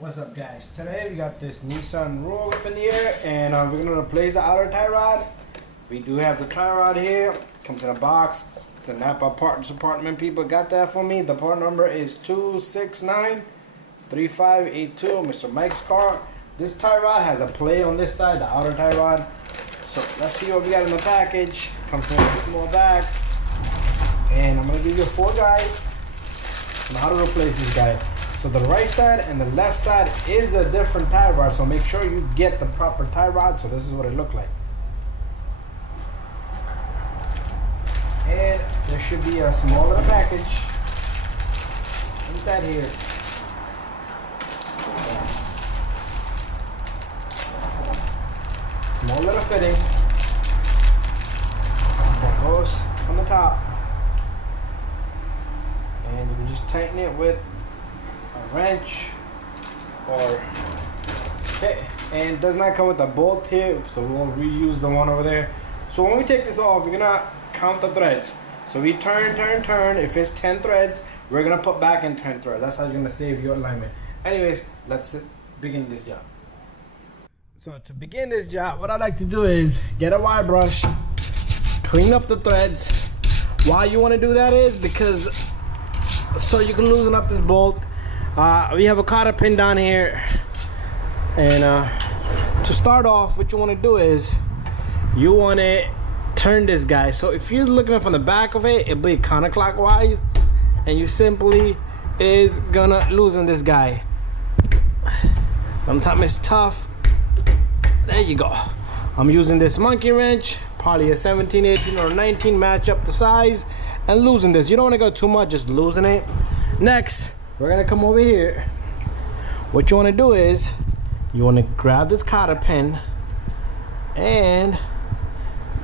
What's up, guys? Today we got this Nissan roll up in the air, and we're gonna replace the outer tie rod. We do have the tie rod here. Comes in a box. The Napa Parts Department people got that for me. The part number is 2693582. Mr. Mike's car. This tie rod has a play on this side, the outer tie rod. So let's see what we got in the package. Comes in a small bag, and I'm gonna give you a full guide on how to replace this guy. So the right side and the left side is a different tie rod, so make sure you get the proper tie rod. So this is what it looked like. And there should be a small little package inside here. Small little fitting that goes on the top. And you can just tighten it with a wrench okay, and it does not come with a bolt here, so we won't reuse the one over there. So when we take this off, we're gonna count the threads. So we turn. If it's 10 threads, we're gonna put back in 10 threads. That's how you're gonna save your alignment. Anyways, let's begin this job. So to begin this job, what I like to do is get a wire brush, clean up the threads. Why you want to do that is because so you can loosen up this bolt. We have a cotter pin down here, and to start off, what you want to do is you want to turn this guy. So if you're looking from the back of it, it'll be counterclockwise, and you simply is gonna loosen this guy. Sometimes it's tough. There you go. I'm using this monkey wrench, probably a 17, 18, or 19, match up the size, and loosen this. You don't want to go too much, just loosen it. Next, we're gonna come over here. What you want to do is you want to grab this cotter pin, and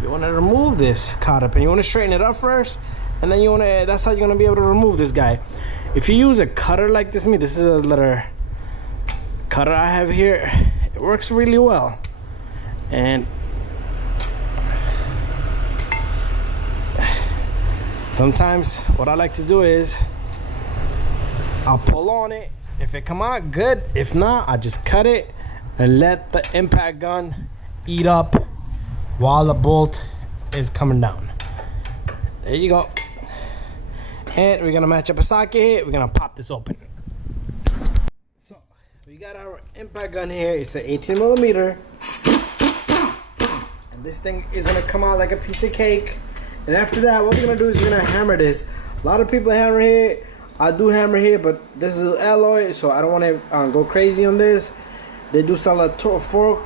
you want to remove this cotter pin. You want to straighten it up first, and then you want to. That's how you're gonna be able to remove this guy. If you use a cutter like this, this is a little cutter I have here. It works really well, and sometimes what I like to do is I'll pull on it. If it come out good, if not, I just cut it and let the impact gun eat up while the bolt is coming down. There you go. And we're gonna match up a socket here. We're gonna pop this open. So we got our impact gun here. It's an 18 millimeter, and this thing is gonna come out like a piece of cake. And after that, what we're gonna do is we're gonna hammer this. A lot of people hammer here. I do hammer here, but this is alloy, so I don't want to go crazy on this. They do sell a fork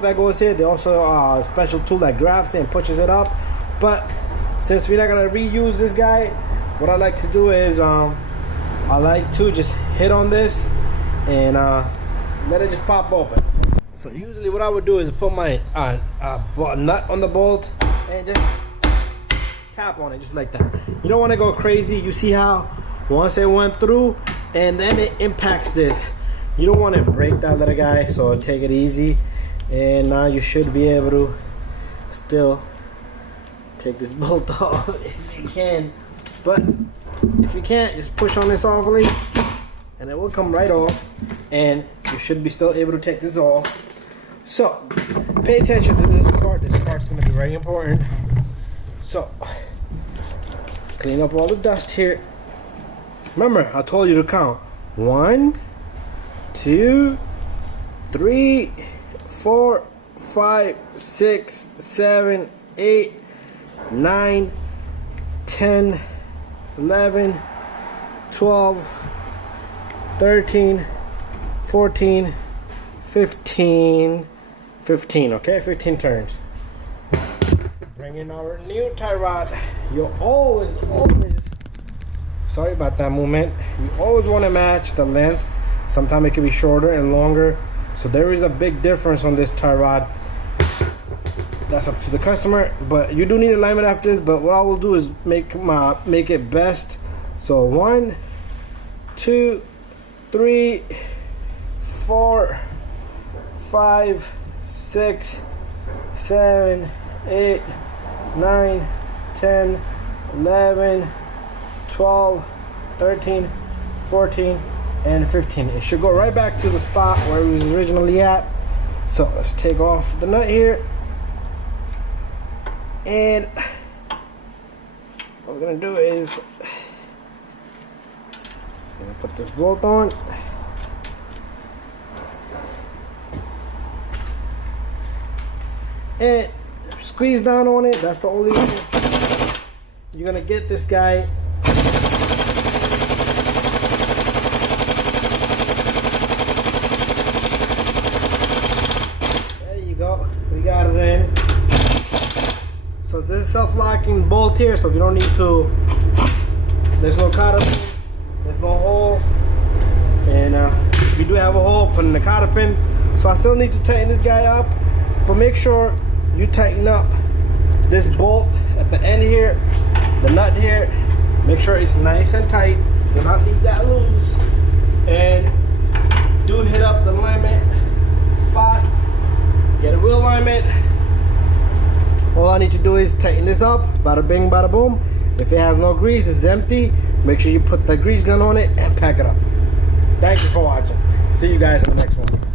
that goes here. They also a special tool that grabs it and pushes it up. But since we're not gonna reuse this guy, what I like to do is I like to just hit on this and let it just pop open. So usually what I would do is put my nut on the bolt and just tap on it just like that. You don't want to go crazy. You see how once it went through and then it impacts this, you don't want to break that little guy, so take it easy. And now you should be able to still take this bolt off if you can. But if you can't, just push on this awfully and it will come right off, and you should be still able to take this off. So pay attention to this part. This part's going to be very important. So clean up all the dust here. Remember, I told you to count 1, 2, 3, 4, 5, 6, 7, 8, 9, 10, 11, 12, 13, 14, 15, okay, 15 turns. Bring in our new tie rod. You always, sorry about that movement. You always want to match the length. Sometimes it can be shorter and longer. So there is a big difference on this tie rod. That's up to the customer, but you do need alignment after this. But what I will do is make it best. So 1, 2, 3, 4, 5, 6, 7, 8, 9, 10, 11, 12, 13, 14, and 15. It should go right back to the spot where it was originally at. So let's take off the nut here, and what we're gonna do is I'm gonna put this bolt on. And squeeze down on it. That's the only way you're gonna get this guy. There you go. We got it in. So this is self-locking bolt here, so if you don't need to, there's no cotter pin, there's no hole. And if you do have a hole, put in the cotter pin. So I still need to tighten this guy up, but make sure you tighten up this bolt at the end here, the nut here. Make sure it's nice and tight. Do not leave that loose. And do hit up the alignment spot. Get a wheel alignment. All I need to do is tighten this up. Bada bing, bada boom. If it has no grease, it's empty. Make sure you put the grease gun on it and pack it up. Thank you for watching. See you guys in the next one.